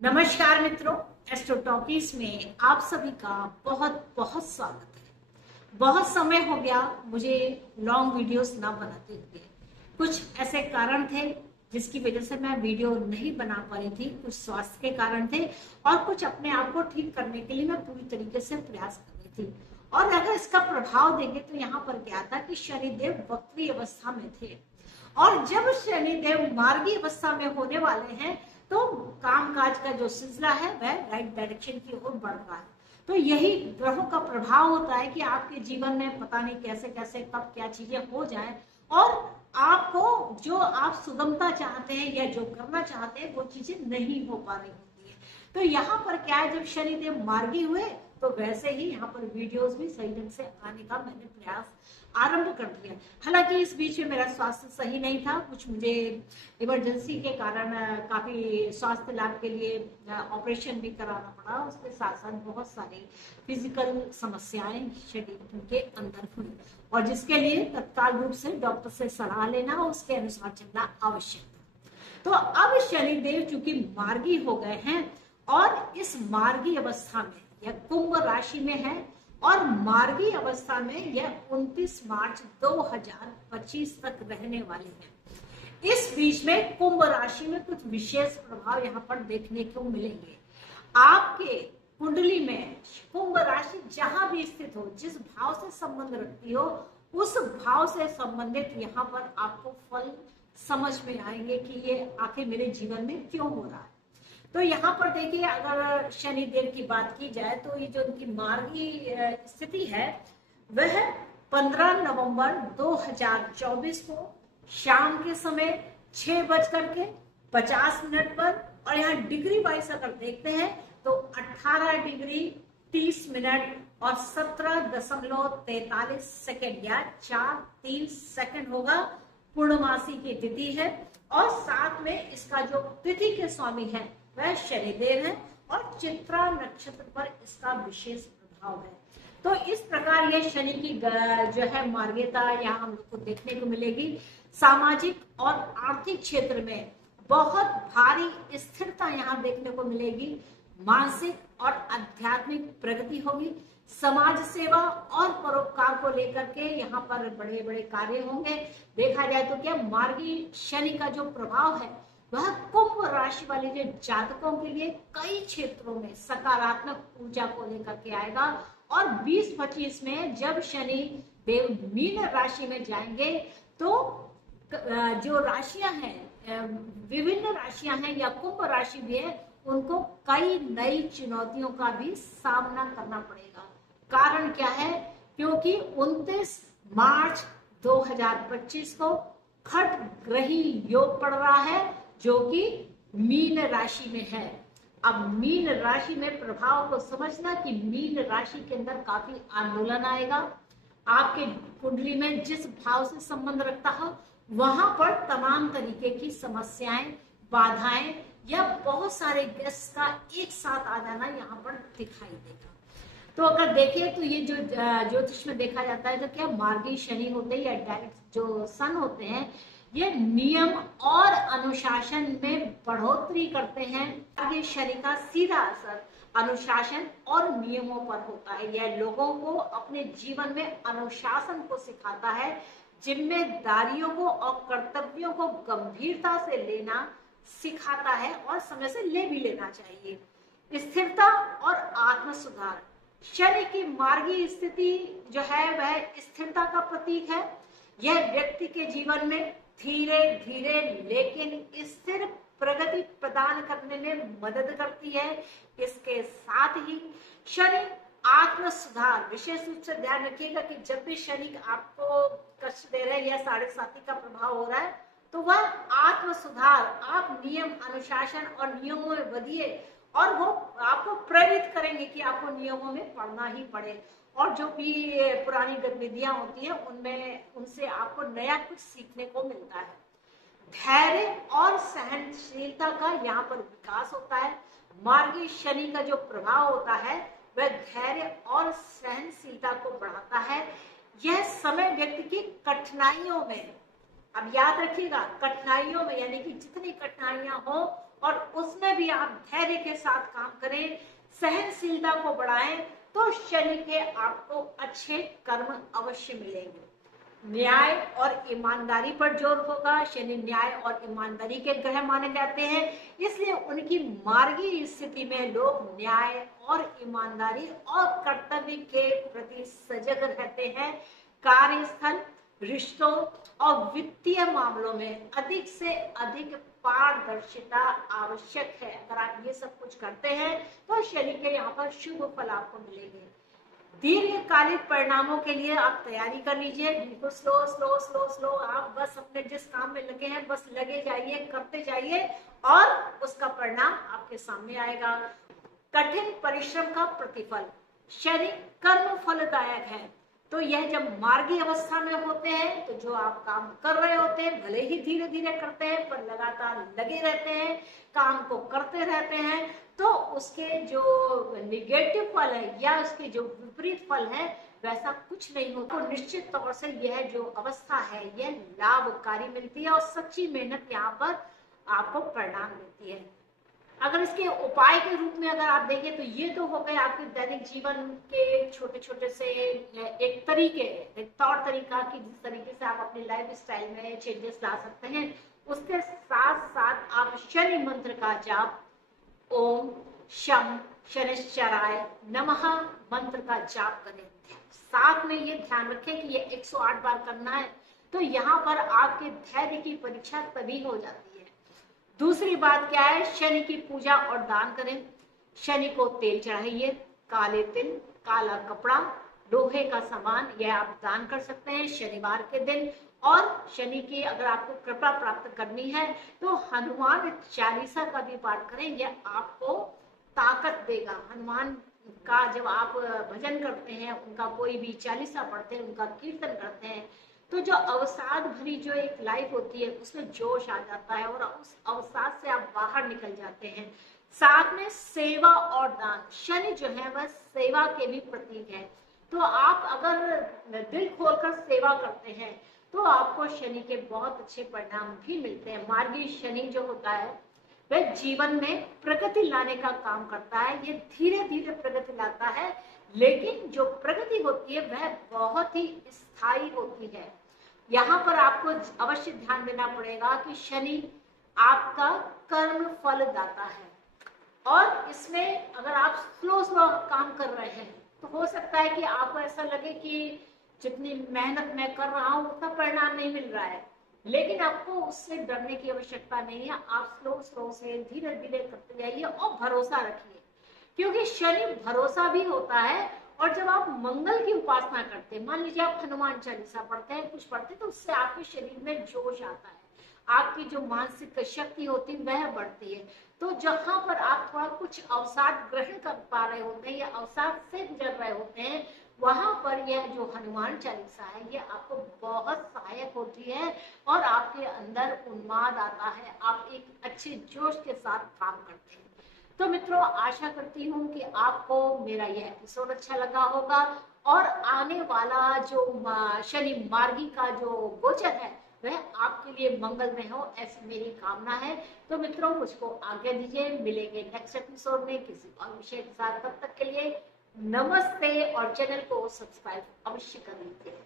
नमस्कार मित्रों, astro talkies में आप सभी का बहुत बहुत स्वागत है। बहुत समय हो गया मुझे लॉन्ग वीडियोस ना बनाते हुए। कुछ ऐसे कारण थे जिसकी वजह से मैं वीडियो नहीं बना पा रही थी। कुछ स्वास्थ्य के कारण थे और कुछ अपने आप को ठीक करने के लिए मैं पूरी तरीके से प्रयास कर रही थी। और अगर इसका प्रभाव देंगे तो यहाँ पर क्या था कि शनिदेव वक्री अवस्था में थे, और जब शनिदेव मार्गी अवस्था में होने वाले हैं तो कामकाज का जो सिलसिला है वह राइट डायरेक्शन की ओर बढ़ रहा है। तो यही ग्रहों का प्रभाव होता है कि आपके जीवन में पता नहीं कैसे कैसे कब क्या चीजें हो जाएं, और आपको जो आप सुगमता चाहते हैं या जो करना चाहते हैं वो चीजें नहीं हो पा रही होती है। तो यहाँ पर क्या है, जब शनिदेव मार्गी हुए तो वैसे ही यहाँ पर वीडियोस भी सही ढंग से आने का मैंने प्रयास आरंभ कर दिया। हालांकि इस बीच में मेरा स्वास्थ्य सही नहीं था, कुछ मुझे इमरजेंसी के कारण काफी स्वास्थ्य लाभ के लिए ऑपरेशन भी कराना पड़ा। उसके साथ साथ बहुत सारी फिजिकल समस्याएं शरीर के अंदर हुई, और जिसके लिए तत्काल रूप से डॉक्टर से सलाह लेना, उसके अनुसार चलना आवश्यक था। तो अब शनिदेव चूंकि मार्गी हो गए हैं और इस मार्गी अवस्था में यह कुंभ राशि में है, और मार्गी अवस्था में यह 29 मार्च 2025 तक रहने वाले हैं। इस बीच में कुंभ राशि में कुछ विशेष प्रभाव यहाँ पर देखने को मिलेंगे। आपके कुंडली में कुंभ राशि जहां भी स्थित हो, जिस भाव से संबंध रखती हो, उस भाव से संबंधित यहाँ पर आपको फल समझ में आएंगे कि ये आखिर मेरे जीवन में क्यों हो रहा है। तो यहाँ पर देखिए, अगर शनिदेव की बात की जाए तो ये जो उनकी मार्गी स्थिति है वह 15 नवंबर 2024 को शाम के समय 6:50 पर, और यहाँ डिग्री वाइज अगर देखते हैं तो 18 डिग्री 30 मिनट और 17.43 सेकेंड या 4-3 सेकेंड होगा। पूर्णमासी की तिथि है, और साथ में इसका जो तिथि के स्वामी है वह शनिदेव है, और चित्रा नक्षत्र पर इसका विशेष प्रभाव है। तो इस प्रकार यह शनि की जो है मार्गीयता यहाँ हम लोग को देखने को मिलेगी। सामाजिक और आर्थिक क्षेत्र में बहुत भारी स्थिरता यहाँ देखने को मिलेगी। मानसिक और आध्यात्मिक प्रगति होगी। समाज सेवा और परोपकार को लेकर के यहाँ पर बड़े बड़े कार्य होंगे। देखा जाए तो क्या मार्गी शनि का जो प्रभाव है वह कुंभ राशि वाले जो जातकों के लिए कई क्षेत्रों में सकारात्मक ऊर्जा को लेकर के आएगा। और 2025 में जब शनि देव मीन राशि में जाएंगे तो जो राशियां हैं, विभिन्न राशियां हैं या कुंभ राशि भी है, उनको कई नई चुनौतियों का भी सामना करना पड़ेगा। कारण क्या है? क्योंकि 29 मार्च 2025 को खट ग्रही योग पड़ रहा है जो कि मीन राशि में है। अब मीन राशि में प्रभाव को समझना कि मीन राशि के अंदर काफी आंदोलन आएगा। आपके कुंडली में जिस भाव से संबंध रखता हो वहां पर तमाम तरीके की समस्याएं, बाधाएं या बहुत सारे गेस्ट का एक साथ आ जाना यहाँ पर दिखाई देगा। तो अगर देखें तो ये जो ज्योतिष में देखा जाता है तो क्या मार्गी शनि होते हैं या डायरेक्ट जो सन होते हैं, ये नियम और अनुशासन में बढ़ोतरी करते हैं। आगे शनि का सीधा असर अनुशासन और नियमों पर होता है। यह लोगों को अपने जीवन में अनुशासन को सिखाता है, जिम्मेदारियों को और कर्तव्यों को गंभीरता से लेना सिखाता है, और समय से ले भी लेना चाहिए। स्थिरता और आत्म सुधार, शनि की मार्गी स्थिति जो है वह स्थिरता का प्रतीक है। यह व्यक्ति के जीवन में धीरे धीरे लेकिन स्थिर प्रगति प्रदान करने में मदद करती है। इसके साथ ही शनि आत्म सुधार, विशेष रूप से ध्यान रखिएगा कि जब भी शनि आपको कष्ट दे रहे हैं या 7.5 का प्रभाव हो रहा है तो वह आत्म सुधार, आप नियम अनुशासन और नियमों में बधिए, और वो आपको प्रेरित करेंगे कि आपको नियमों में पढ़ना ही पड़े, और जो भी पुरानी गतिविधियां होती हैं उनमें उनसे आपको नया कुछ सीखने को मिलता है। धैर्य और सहनशीलता का यहाँ पर विकास होता है। मार्गी शनि का जो प्रभाव होता है वह धैर्य और सहनशीलता को बढ़ाता है। यह समय व्यक्ति की कठिनाइयों में, अब याद रखिएगा, कठिनाइयों में यानी कि जितनी कठिनाइयां हो और उसमें भी आप धैर्य के साथ काम करें, सहनशीलता को बढ़ाएं, तो शनि के आपको अच्छे कर्म अवश्य मिलेंगे। न्याय और ईमानदारी पर जोर होगा। शनि न्याय और ईमानदारी के ग्रह माने जाते हैं, इसलिए उनकी मार्गीय स्थिति में लोग न्याय और ईमानदारी और कर्तव्य के प्रति सजग रहते हैं। कार्यस्थल, रिश्तों और वित्तीय मामलों में अधिक से अधिक पारदर्शिता आवश्यक है। अगर आप ये सब कुछ करते हैं तो शनि के यहाँ पर शुभ फल आपको मिलेंगे। दीर्घकालिक परिणामों के लिए आप तैयारी कर लीजिए। बिल्कुल स्लो स्लो स्लो स्लो, आप बस अपने जिस काम में लगे हैं बस लगे जाइए, करते जाइए और उसका परिणाम आपके सामने आएगा। कठिन परिश्रम का प्रतिफल, शनि कर्म फलदायक है, तो यह जब मार्गी अवस्था में होते हैं तो जो आप काम कर रहे होते हैं, भले ही धीरे धीरे करते हैं पर लगातार लगे रहते हैं, काम को करते रहते हैं, तो उसके जो निगेटिव फल है या उसके जो विपरीत फल है वैसा कुछ नहीं होता। तो निश्चित तौर से यह जो अवस्था है यह लाभकारी मिलती है और सच्ची मेहनत यहाँ पर आपको परिणाम देती है। अगर इसके उपाय के रूप में अगर आप देखें तो ये तो हो गए आपके दैनिक जीवन के छोटे छोटे से एक तरीके, एक तौर तरीका कि जिस तरीके से आप अपनी लाइफ स्टाइल में चेंजेस ला सकते हैं। उसके साथ साथ आप शनि मंत्र का जाप, ओम शम शनिश्चराय नमः मंत्र का जाप करें। साथ में ये ध्यान रखें कि ये 108 बार करना है, तो यहाँ पर आपके धैर्य की परीक्षा तभी हो जाती है। दूसरी बात क्या है, शनि की पूजा और दान करें। शनि को तेल चढ़ाइए, काले तिल, काला कपड़ा, लोहे का सामान, यह आप दान कर सकते हैं शनिवार के दिन। और शनि की अगर आपको कृपा प्राप्त करनी है तो हनुमान चालीसा का भी पाठ करें, यह आपको ताकत देगा। हनुमान का जब आप भजन करते हैं, उनका कोई भी चालीसा पढ़ते हैं, उनका कीर्तन करते हैं, तो जो अवसाद भरी जो एक लाइफ होती है उसमें जोश आ जाता है और उस अवसाद से आप बाहर निकल जाते हैं। साथ में सेवा और दान, शनि जो है वह सेवा के भी प्रतीक है, तो आप अगर दिल खोलकर सेवा करते हैं तो आपको शनि के बहुत अच्छे परिणाम भी मिलते हैं। मार्गी शनि जो होता है वह जीवन में प्रगति लाने का काम करता है, ये धीरे धीरे प्रगति लाता है, लेकिन जो प्रगति होती है वह बहुत ही स्थायी होती है। यहाँ पर आपको अवश्य ध्यान देना पड़ेगा कि शनि आपका कर्म फल दाता है, और इसमें अगर आप स्लो स्लो काम कर रहे हैं तो हो सकता है कि आपको ऐसा लगे कि जितनी मेहनत मैं कर रहा हूँ उतना परिणाम नहीं मिल रहा है, लेकिन आपको उससे डरने की आवश्यकता नहीं है। आप स्लो स्लो से धीरे धीरे करते जाइए और भरोसा रखिए, क्योंकि शनि भरोसा भी होता है। और जब आप मंगल की उपासना करते हैं, मान लीजिए आप हनुमान चालीसा पढ़ते हैं, कुछ पढ़ते हैं, तो उससे आपके शरीर में जोश आता है, आपकी जो मानसिक शक्ति होती है वह बढ़ती है। तो जहां पर आप थोड़ा कुछ अवसाद ग्रहण कर पा रहे होते हैं या अवसाद से गुजर रहे होते हैं, वहां पर यह जो हनुमान चालीसा है ये आपको बहुत सहायक होती है और आपके अंदर उन्माद आता है, आप एक अच्छे जोश के साथ काम करते हैं। तो मित्रों, आशा करती हूँ कि आपको मेरा यह एपिसोड अच्छा लगा होगा और आने वाला जो शनि मार्गी का जो गोचर है वह आपके लिए मंगलमय हो, ऐसी मेरी कामना है। तो मित्रों, मुझको आज्ञा दीजिए, मिलेंगे नेक्स्ट एपिसोड में किसी और विषय के साथ। तब तक के लिए नमस्ते और चैनल को सब्सक्राइब अवश्य कर लीजिए।